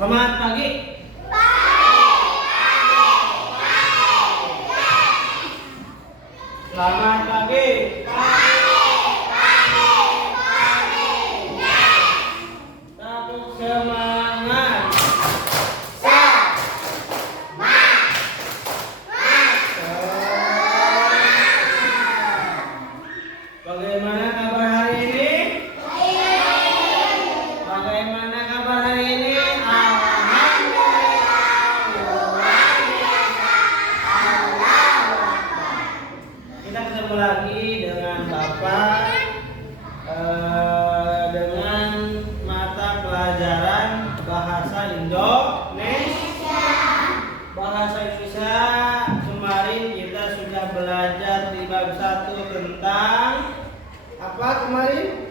Selamat pagi. Selamat pagi. Tepuk semangat. Bagaimana kabar hari ini? Bagaimana kabar hari ini? Kita ketemu lagi dengan Bapak dengan mata pelajaran bahasa Indonesia. Bahasa Indonesia kemarin kita sudah belajar di bab 1 tentang apa kemarin?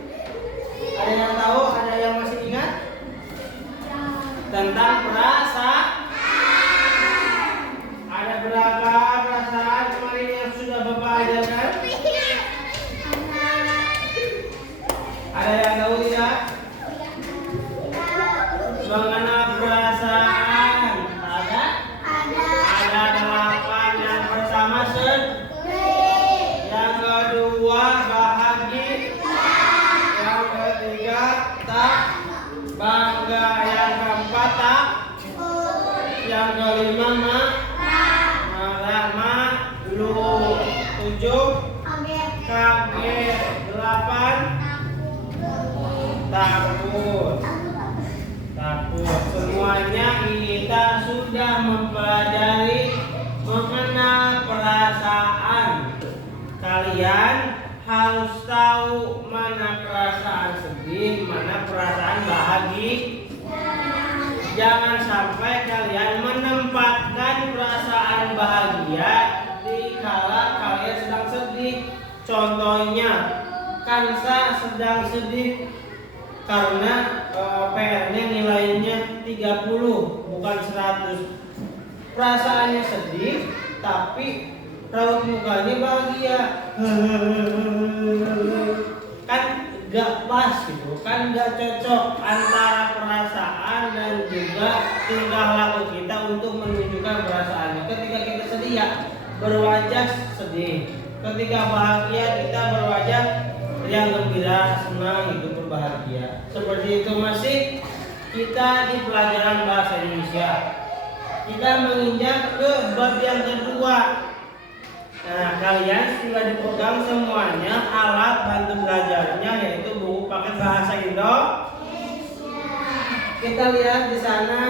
Ada yang tahu? Ada yang masih ingat? Tentang perasaan. Ada berapa perasaan kemarin yang sudah Bapak ajarkan? Ada yang tahu tidak? Mengenal perasaan. Ada? Ada 8. Yang pertama sedih. Yang kedua bahagia. Yang ketiga tak bangga. Yang keempat tak. Yang kelima marah malu. 7 kaget. 8 takut. Semuanya kita sudah mempelajari mengenal perasaan. Kalian harus tahu mana perasaan sedih, mana perasaan bahagia. Jangan sampai kalian menempatkan perasaan bahagia di kala kalian sedang sedih. Contohnya, Kansa sedang sedih karena PR-nya nilainya 30 bukan 100. Perasaannya sedih tapi raut mukanya bahagia. Kan gak pas gitu, kan gak cocok antara perasaan dan juga tingkah laku kita untuk menunjukkan perasaannya. Ketika kita sedih ya berwajah sedih, ketika bahagia kita berwajah yang gembira, senang, hidup berbahagia. Seperti itu masih kita di pelajaran bahasa Indonesia. Kita menginjak ke bab yang kedua. Nah, kalian sudah dipegang semuanya alat bantu belajarnya, yaitu buku paket bahasa Indonesia. Kita lihat di sana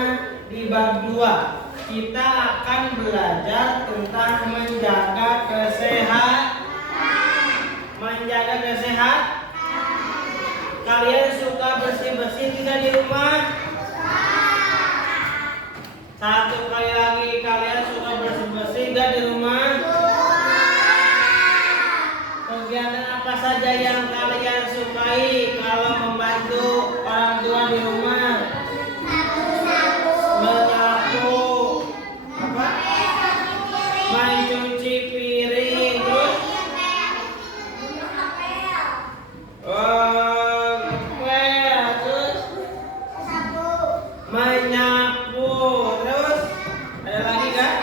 di bab 2. Kita akan belajar tentang menjaga kesehatan. Menjaga kesehatan. Kalian suka bersih-bersih tidak di rumah? Satu kali lagi, kalian suka bersih-bersih tidak di rumah? Kegiatan apa saja yang kalian sukai kalau membantu orang tua di rumah? Menyapu, apa? Mencuci piring, terus menyapu, terus ada lagi kan?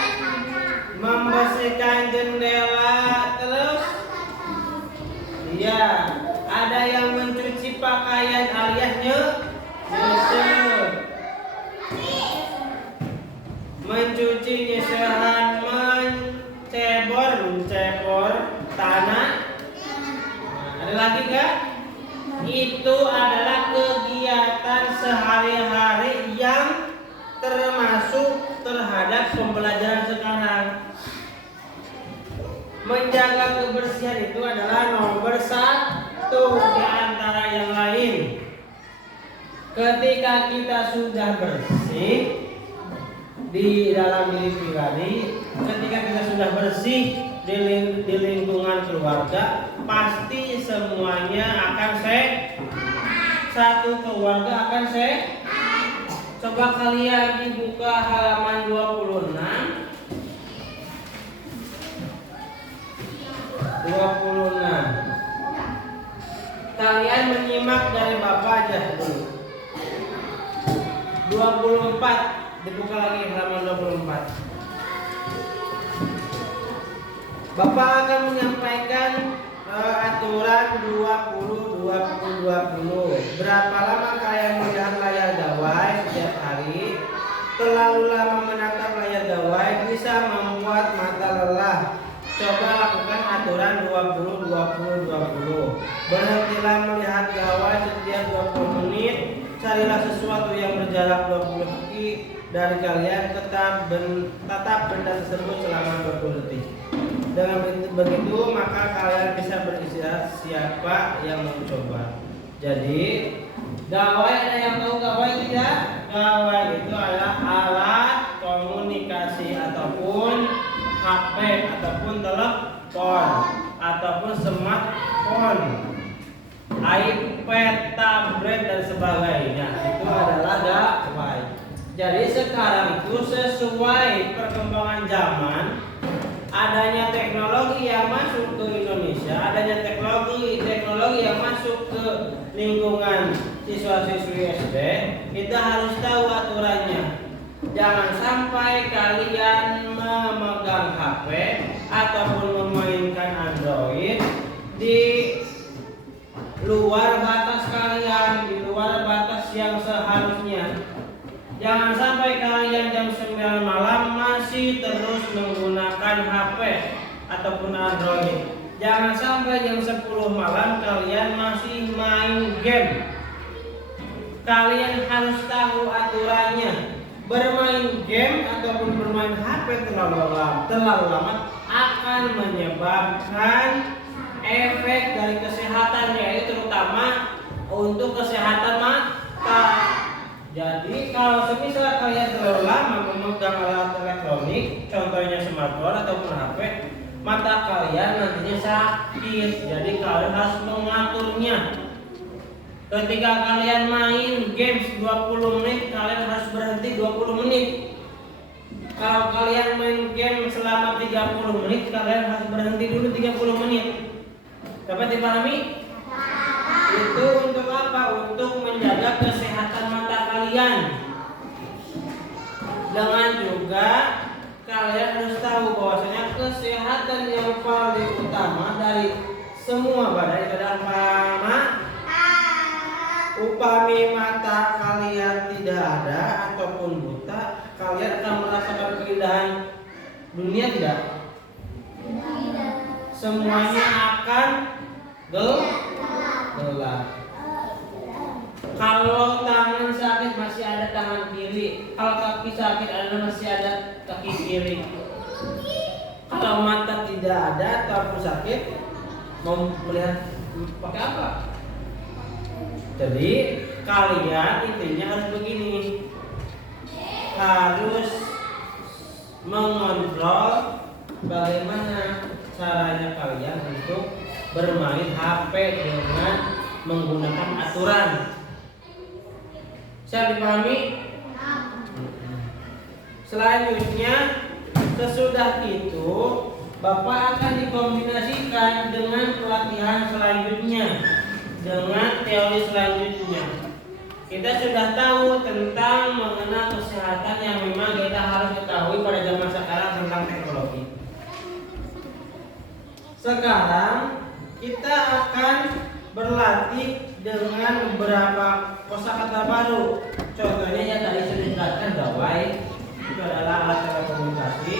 Membersihkan jendela, terus iya, ada yang mencuci pakaian alias nyesel, mencuci nyesehan, mencebor tanah. Ada lagi kan? Itu adalah kegiatan sehari-hari yang termasuk terhadap pembelajaran sekarang. Menjaga kebersihan itu adalah nomor 1 di antara yang lain. Ketika kita sudah bersih di dalam diri pribadi, ketika kita sudah bersih di lingkungan keluarga, pasti semuanya akan satu keluarga akan Coba kalian dibuka halaman 26. 26. Kalian menyimak dari Bapak aja dulu. 26 24. Dibuka lagi halaman 24. Bapak akan menyampaikan aturan 20-20-20. Berapa lama kalian melihat layar gawai setiap hari? Terlalu lama menatap layar gawai bisa membuat mata lelah. Coba lakukan aturan 20-20-20. Berhentilah melihat gawai setiap 20 menit. Carilah sesuatu yang berjarak 20 kaki dari kalian. Tatap benda tersebut selama 20 detik. Dengan begitu maka kalian bisa beristirahat. Siapa yang mau coba? Jadi gawai, ada yang tahu gawai tidak? Gawai itu adalah alat komunikasi ataupun HP ataupun telepon ataupun smartphone, iPad, tablet dan sebagainya. Itu adalah gawai. Jadi sekarang itu sesuai perkembangan zaman, adanya teknologi yang masuk ke Indonesia, adanya teknologi yang masuk ke lingkungan siswa-siswi SD, kita harus tahu aturannya. Jangan sampai kalian memegang HP ataupun memainkan Android di luar batas kalian, di luar batas yang seharusnya. Jangan sampai kalian jam 9 malam masih terus menggunakan HP ataupun Android. Jangan sampai jam 10 malam kalian masih main game. Kalian harus tahu aturannya. Bermain game ataupun bermain HP terlalu lama akan menyebabkan efek dari kesehatan, yaitu terutama untuk kesehatan mata. Jadi kalau semisal kalian terlalu lama memegang alat elektronik, contohnya smartphone ataupun HP, mata kalian nantinya sakit. Jadi kalian harus mengaturnya. Ketika kalian main games 20 menit, kalian harus berhenti 20 menit. Kalau kalian main game selama 30 menit, kalian harus berhenti dulu 30 menit. Dapat dipahami? Itu untuk apa? Untuk menjaga kesehatan mata kalian. Dengan juga kalian harus tahu bahwasanya kesehatan yang paling utama dari semua badan itu adalah upami mata kalian tidak ada ataupun buta, kalian akan merasakan keindahan dunia tidak? Semuanya akan gelap. Kalau tangan sakit masih ada tangan kiri, kalau kaki sakit masih ada kaki kiri. Kalau mata tidak ada ataupun sakit, mau melihat pakai apa? Jadi kalian intinya harus begini, harus mengontrol bagaimana caranya kalian untuk bermain HP dengan menggunakan aturan. Bisa dipahami? Selanjutnya, sesudah itu Bapak akan dikombinasikan dengan pelatihan selanjutnya, dengan teori selanjutnya. Kita sudah tahu tentang mengenal kesehatan yang memang kita harus ketahui pada zaman sekarang tentang teknologi. Sekarang kita akan berlatih dengan beberapa kosakata baru. Contohnya yang tadi sudah dijelaskan, gawai itu adalah alat telekomunikasi.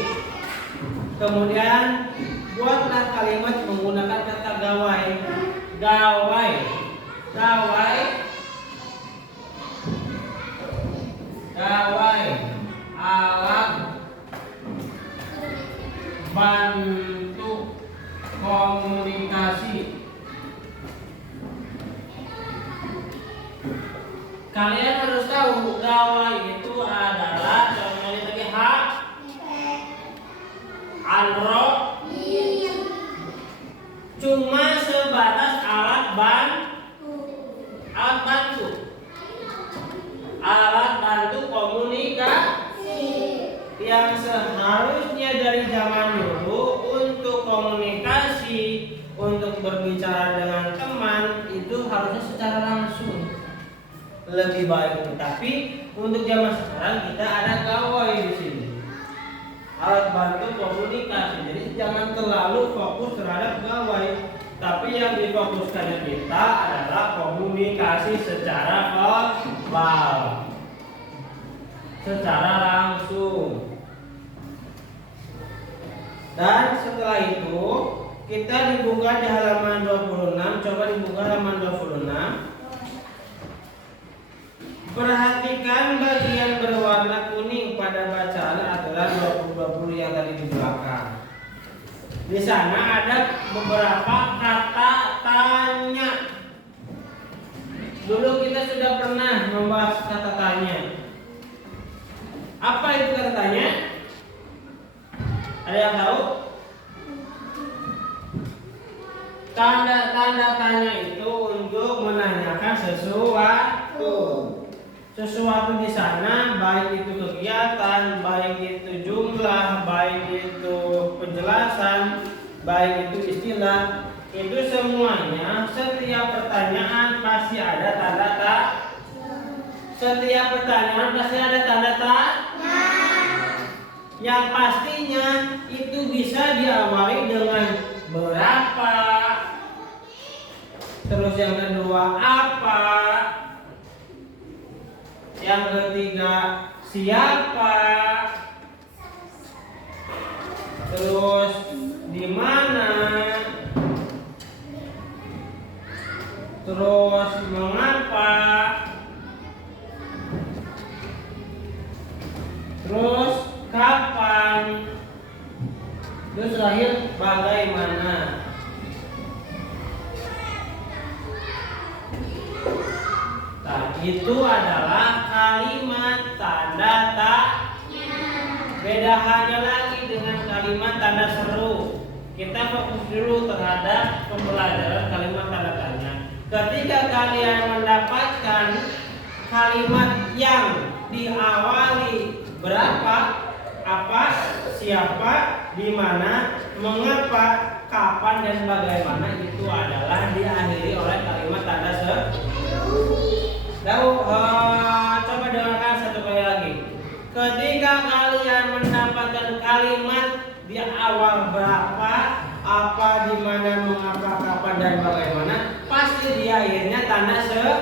Kemudian buatlah kalimat menggunakan kata gawai. Gawai alat bantu komunikasi. Kalian harus tahu gawai itu adalah contohnya tadi Android cuma sebatas alat bantu komunikasi yang seharusnya dari zaman dulu untuk komunikasi, untuk berbicara dengan teman itu harusnya secara langsung. lebih baik. Tapi untuk zaman sekarang kita ada gawai di sini, alat bantu komunikasi. Jadi jangan terlalu fokus terhadap gawai, tapi yang difokuskan kita adalah komunikasi secara verbal, secara langsung. Dan setelah itu kita dibuka di halaman 26. Coba dibuka halaman 26. Perhatikan bagian berwarna kuning pada bacaan aturan 2020 yang tadi di belakang. Di sana ada beberapa kata tanya. Dulu kita sudah pernah membahas kata tanya. Apa itu kata tanya? Ada yang tahu? Tanda-tanda tanya itu untuk menanyakan sesuatu di sana, baik itu kegiatan, baik itu jumlah, baik itu penjelasan, baik itu istilah. Itu semuanya, setiap pertanyaan pasti ada tanda tanya. Setiap pertanyaan pasti ada tanda tanya. Yang pastinya itu bisa diawali dengan berapa. Terus yang kedua apa? Yang ketiga siapa? Terus di mana? Terus mengapa? Terus kapan? Terus terakhir bagaimana? Nah, itu adalah kalimat tanda tanya. Beda halnya lagi dengan kalimat tanda seru. Kita fokus dulu terhadap pembelajaran kalimat tanda tanya. Ketika kalian mendapatkan kalimat yang diawali berapa, apa, siapa, di mana, mengapa, kapan, dan bagaimana, itu adalah diakhiri oleh kalimat tanda seru. Lalu coba dengarkan satu kali lagi. Ketika kalian mendapatkan kalimat di awal berapa, apa, di mana, mengapa, kapan, dan bagaimana, pasti di akhirnya tanda seru.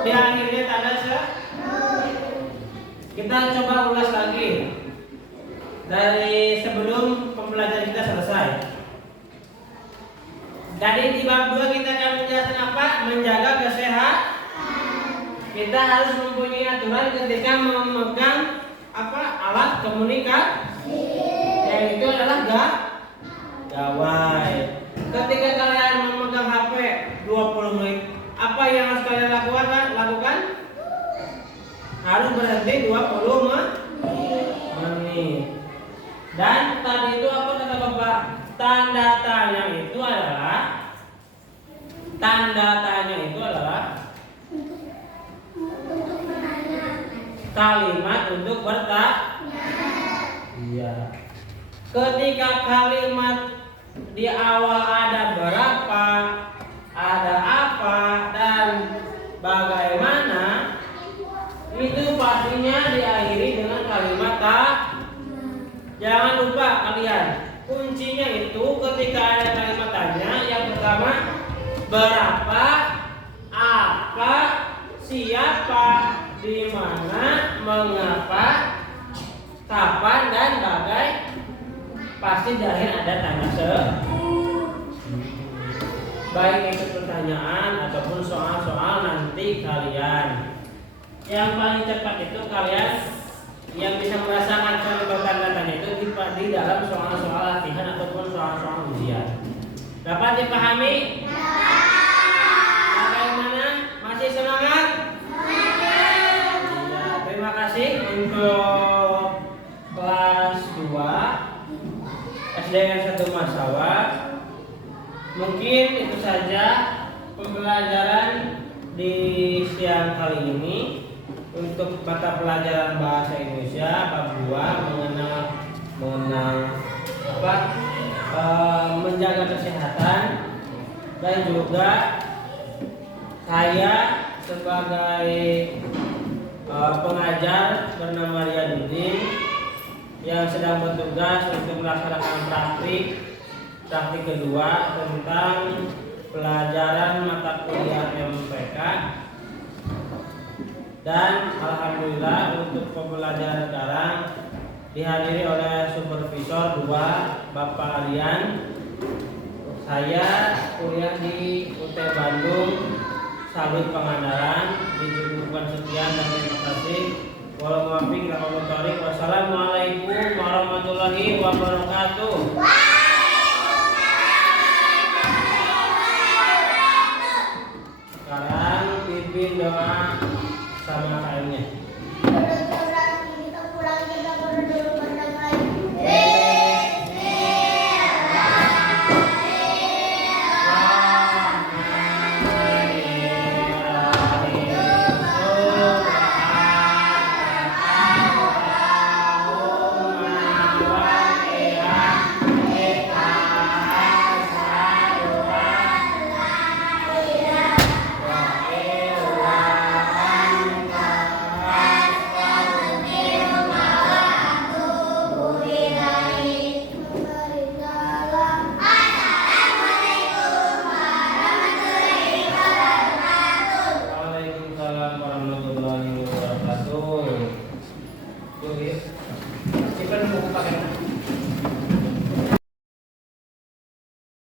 Di akhirnya tanda seru. Kita coba ulas lagi dari sebelum pembelajaran kita selesai. Jadi di bab 2 kita akan menjelaskan apa? Menjaga kesehatan. Kita harus mempunyai aturan ketika memegang apa? Alat komunikasi. Yaitu adalah gawai. Ketika kalian memegang HP 20 menit, apa yang harus kalian lakukan? Harus berhenti 20 menit. Dan tadi itu apa kata Bapak? Tanda tanya itu adalah kalimat untuk bertanya. Iya. Ketika kalimat di awal ada berapa, ada apa, dan bagaimana, itu pastinya diakhiri dengan kalimat tak. Jangan lupa kalian, kuncinya itu ketika ada kalimat tanya, yang pertama berapa, apa, siapa, di mana, mengapa, kapan, dan bagaimana. Pasti di akhir ada tanda seru. Baik itu pertanyaan ataupun soal-soal nanti kalian. Yang paling cepat itu kalian yang bisa merasakan kalimat tanda itu di dalam soal-soal latihan ataupun soal-soal ujian. Dapat dipahami? Bagaimana? Masih semangat? Ya, terima kasih untuk kelas 2 SDN 1 Masawat. Mungkin itu saja pembelajaran di siang kali ini. Untuk mata pelajaran bahasa Indonesia bab 2 mengenal menjaga kesehatan, dan juga saya sebagai pengajar bernama Riyadudin yang sedang bertugas untuk melaksanakan praktik kedua tentang pelajaran mata kuliah MPK. Dan alhamdulillah untuk pembelajaran sekarang dihadiri oleh supervisor 2 Bapak Aryan. Saya kuliah di UT Bandung Salut Pangandaran. Dicukupkan sekian dan terima kasih. Wassalamualaikum warahmatullahi wabarakatuh. Sekarang pimpin doa sama kainnya.